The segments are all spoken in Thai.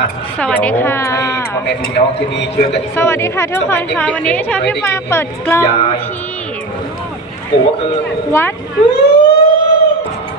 อะสวัสดีค่ะเยวให้พ่อแม่พี่น้องที่นี่ช่วยกันสวัสดีค่ะทุกคนค่ะวันนี้ชาพี่มาเปิดกล้องยายที่ปู่ก็คือวัด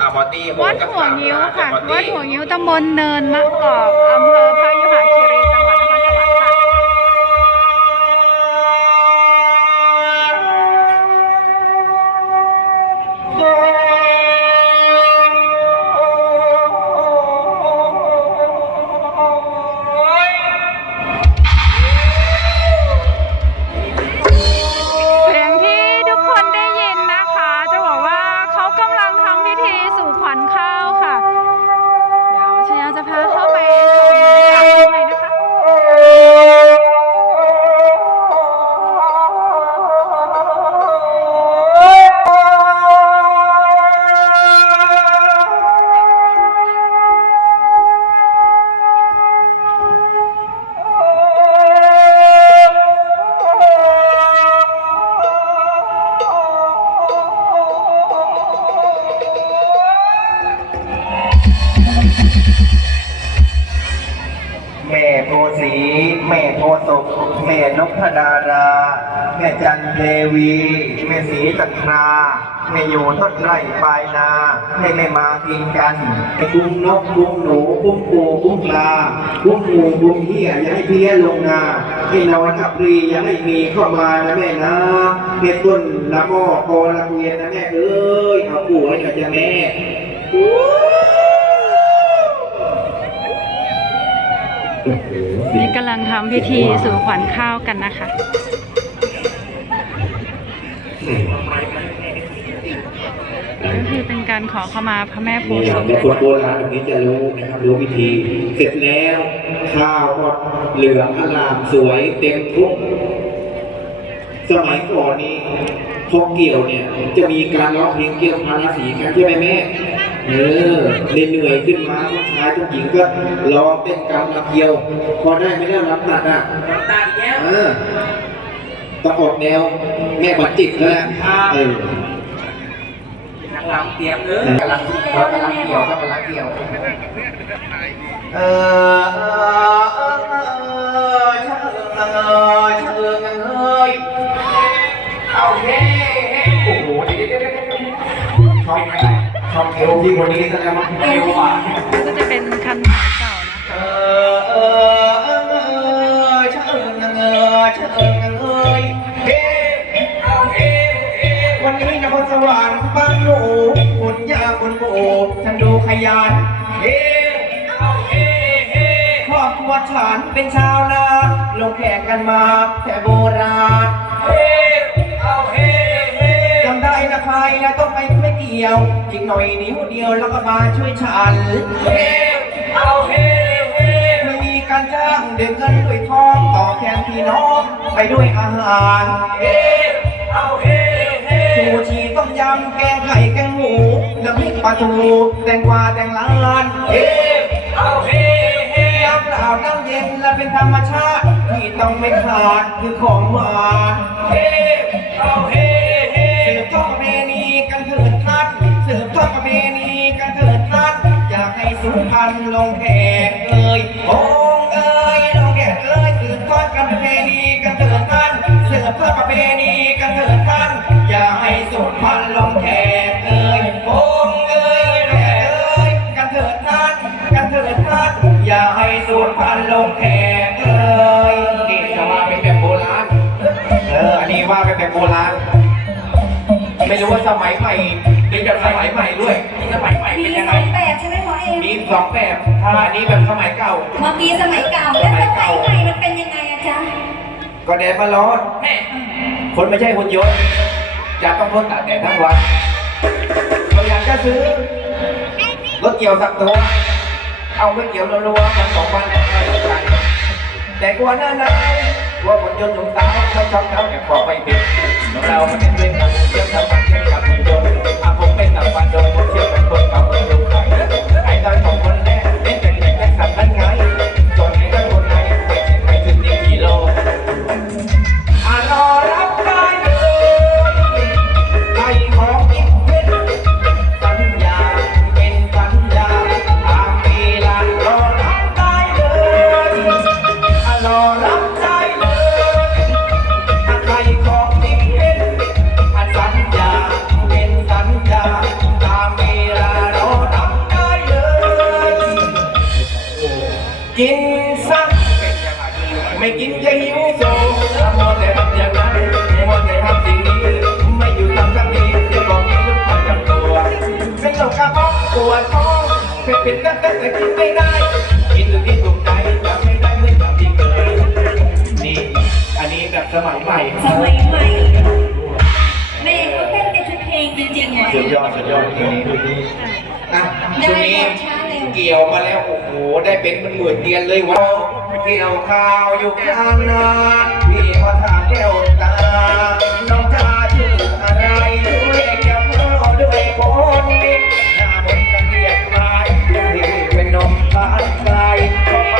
อ่ามอตตี้วัดหัวงิ้วค่ะมอตตี้วัดหัวงิ้วตำบลเนินมะกอกอำเภอ แม่โพสี แม่โพศพแม่นพดารา แม่จันเทวี แม่สีจันทราแม่อยู่ต้นไร่ปลายนาให้แม่มากินกันไอ้กุ้งนกกุ้งหนูกุ้งปูกุ้งปลากุ้งหมูกุ้งเหี้ยย่าให้เพี้ยลงนาให้นอนกับรีย่าให้มีเข้ามานะแม่นะแม่ต้นละม้อโพละเวียนนะแม่เอ้ยเอาปู่ให้หน่อยจ้ะแม่ นี่กำลังทำพิธีสู่ขวัญข้าวกันนะคะก็คือเป็นการขอขมาพระแม่โพธิ์ศรับพเด็กคนโบราณตรงนี้จะรู้นะครับรู้วิธีเสร็จแล้ว ข้าวก็เหลืองอร่ามสวยเต็มทุก สมัยก่อนนี้พอเกี่ยวเนี่ยจะมีการร้องเพลงเกี่ยวพาราสีกันใช่ไหมแม่เออเหนื่อยๆขึ้นมาทุกชายทุกหญิงก็ร้องเต้นกำลับเกี่ยว พอได้ไม่ได้รับตัดอะตาอีกแล้วเออต้องออกแนวแม่บัดจิตแล้วแหละเออทางหลังเตรียมเออกำลังเรากำลังเกี่ยวกำลังเกี่ยวเออเออเอ ชอบเอวที่คนนี้แสดงว่าเอวอะก็จะเป็นคันหายเก่านะคะเออเออเออเออเชิงเออเชิงเอยเฮ้เอาเฮ้เฮ้วันนี้นครสวรรค์บ้านหนูคุณย่าคุณปู่ฉันดูขยันเฮ้เอาเฮ้เฮ้ครอบครัวฉันเป็นชาวนาลงแขกกันมาแต่โบราณเฮ้เอาเฮ้ ได้นะใครนะต้องไปไม่เกี่ยว อีกหน่อยนิ้วเดียวแล้วก็มาช่วยฉันเฮ้เอาเฮ้เฮ้ไม่มีการจ้างเดินเงินด้วยทองต่อแทนพี่น้องไปด้วยอาหารเฮ้เอาเฮ้เฮ้ชูชีต้มยำแกงไก่แกงหมูน้ำพริกปลาทูแตงกวาแตงล้านเฮ้เอาเฮ้เฮ้น้ำเปล่าน้ำเย็นและเป็นธรรมชาติที่ต้องไม่ขาดคือของหวานเฮ้เอาเฮ้เฮ้ พรรณลงแขกเอ่ยองค์เอ่ยลงแขกเอ่ยสืบทอดกันประเพณีกันเถิดท่านสืบทอดประเพณีกันเถิดท่านอย่าให้สุพรรณลงแขกเอ่ยองค์เอ่ยลงแขกเอ่ยกันเถิดท่านกันเถิดท่านอย่าให้สุพรรณลงแขกเอ่ยนี่จะว่าเป็นแบบโบราณเอออันนี้ว่าเป็นแบบโบราณไม่รู้ว่าสมัยใหม่หรือแบบสมัยใหม่ด้วยสมัยใหม่มีเป็นยังสไง สองแบบถ้าอันนี้แบบสมัยเก่า เมื่อกี้สมัยเก่าแล้วสมัยใหม่มันเป็นยังไงอะจ๊ะก็แดดมาร้อนแม่คนไม่ใช่คนยนต์จะต้องทนตากแดดทั้งวันเราอยากจะซื้อรถเกี่ยวสักตัวเอาไม่เกี่ยวรัวๆมันสองวันก็ได้ใจแต่กลัวหน้าหนาวกลัวคนยนต์หนุ่มสาวเขาชอบเขาแอบบอกไปเป็นเรามันเป็นเรื่องการเที่ยวทำมันเที่ยวกับคนยนต์อาผมเป็นสัมพันธ์โดนผมเที่ยวกับคนกับคนดูใค เป็นเป็นตั้งแต่กินไม่ได้กินอยู่ที่ถูกใจจำไม่ได้เมื่อจำที่เกิดนี่อันนี้แบบสมัยใหม่สมัยใหม่แม่เขาเต้นในชุดเพลงจริงๆไงสุดยอดสุดยอดทีนี้อะชุดนี้เกี่ยวมาแล้วโอ้โหได้เป็นมันหมื่นเดียนเลยว้าวเกี่ยวข้าวอยู่ข้างนานพี่พอถามแก้วตาน้องจ้าชื่ออะไรด้วยแก้วด้วยคน เป็นนมทานไกล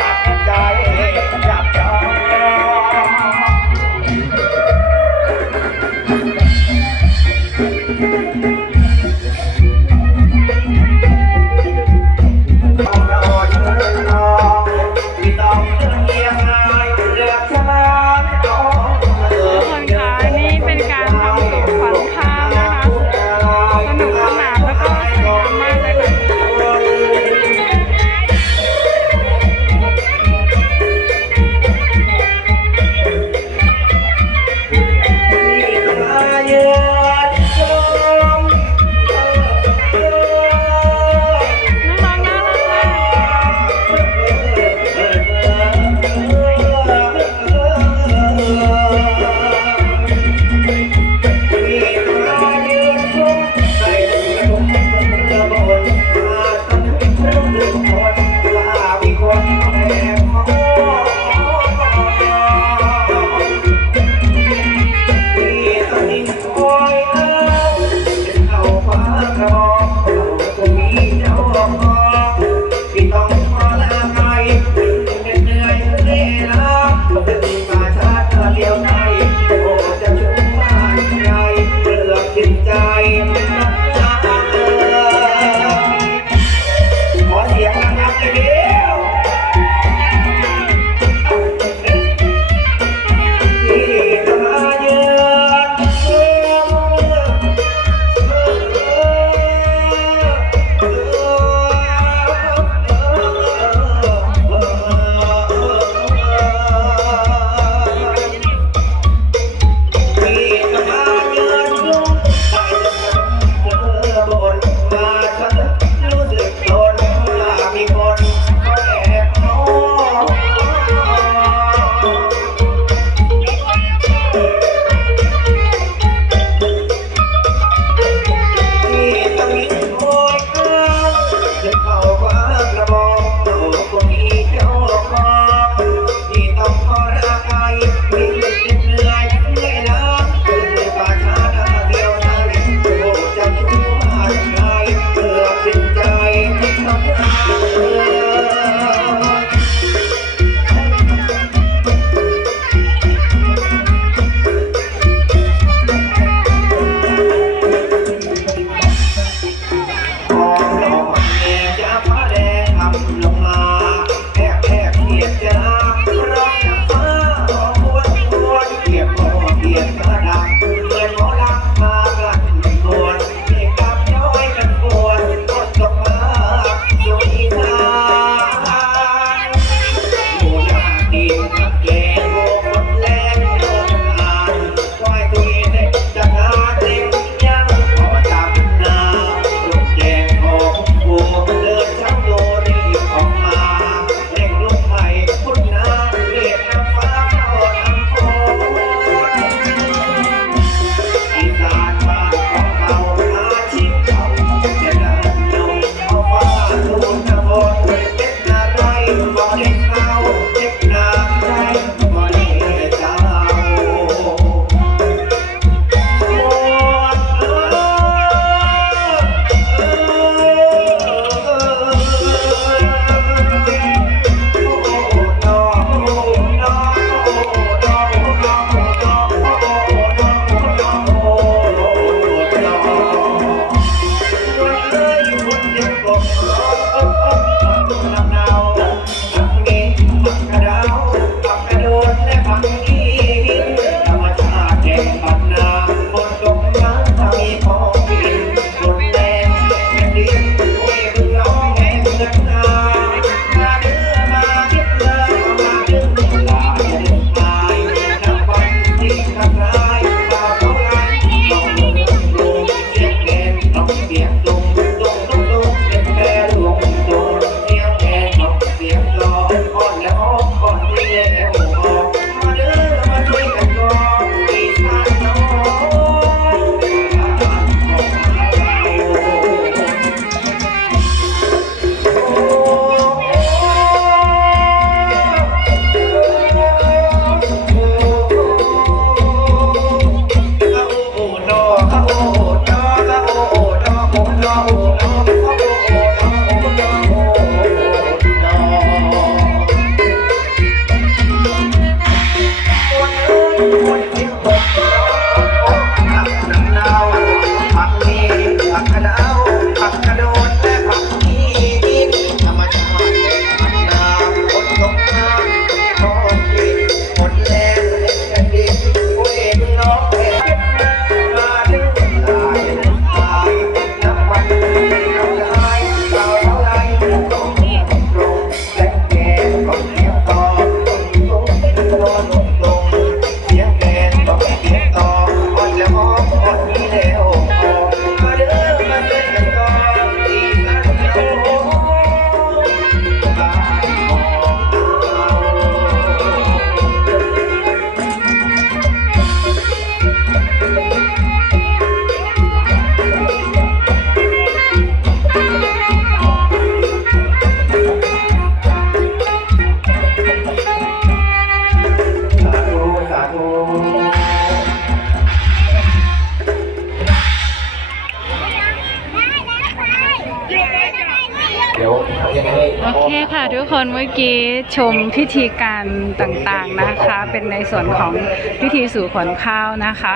ดี๋ยวทำยังไงให้โอเคค่ะทุกคนเมื่อกี้ชมพิธีการต่างๆนะคะ เป็นในส่วนของพิธีสู่ขวัญข้าวนะคะ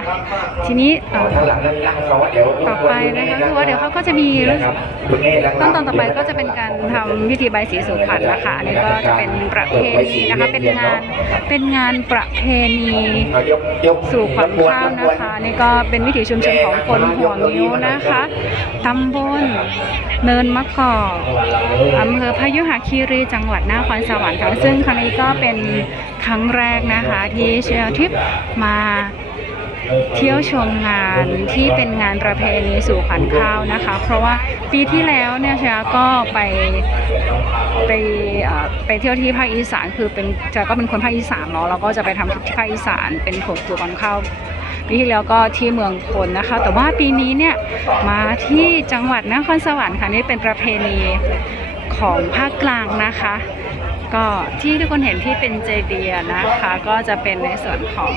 ทีนี้เอ่อทางหลังนั้นนะเราว่าเดี๋ยวต่อไปนะคะคือว่าเดี๋ยวเขาก็จะมีนะครับคุณแม่ะครับขั้นตอนต่อไปก็จะเป็นการทำพิธีใบายสีสู่ขวัญนะคะอันนี้ก็จะเป็นประเพณีนะคะเป็นงานเป็นงานประเพณีเอายกยกสู่ขวัญข้าวนะคะนี่ก็เป็นวิถีชุมชนของคนหัวงิ้วนะคะตำบลเนินมะกอกอำเภอพยุหคีรีจังหวัดนครสวรรค์ค่ะซึ่งครั้งนี้ก็เป็นครั้งแรกนะคะที่เชลทิปมาเที่ยวชมงานที่เป็นงานประเพณีสู่ขวัญข้าวนะคะ เพราะว่าปีที่แล้วเนี่ยเชลก็ไปไปเอ่อไปเที่ยวที่ภาคอีสานคือเป็นจะก็เป็นคนภาคอีสานเนาะเราก็จะไปทำที่ภาคอีสานเป็นผลตัวก่อนข้าว ปีที่แล้วก็ที่เมืองพลนะคะ แต่ว่าปีนี้เนี่ยมาที่จังหวัดนครสวรรค์ค่ะนี่เป็นประเพณีของภาคกลางนะคะ ก็ที่ทุกคนเห็นที่เป็นเจดีย์นะคะ ก็จะเป็นในส่วนของ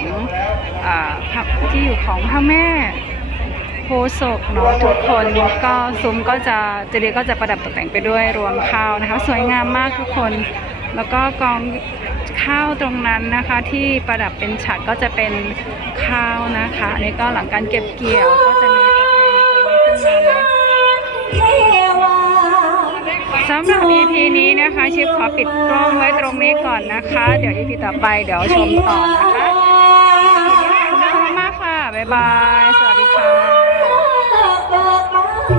อที่อยู่ของพระแม่โพศพเนาะทุกคนก็ซุ้มก็จะเจดีย์ก็จะประดับตกแต่งไปด้วยรวงข้าวนะคะ สวยงามมากทุกคน แล้วก็กอง ข้าวตรงนั้นนะคะที่ประดับเป็นฉัดก็จะเป็นข้าวนะคะ อันนี้ก็หลังการเก็บเกี่ยวก็จะมีประเพณีตรงนี้ขึ้นมานสำหรับ EP นี้นะคะชิปขอปิดกล้องไว้ตรงนี้ก่อนนะคะ เดี๋ยว EP ต่อไปเดี๋ยวชมต่อนะคะขอบคุณมากค่ะ บ๊ายบาย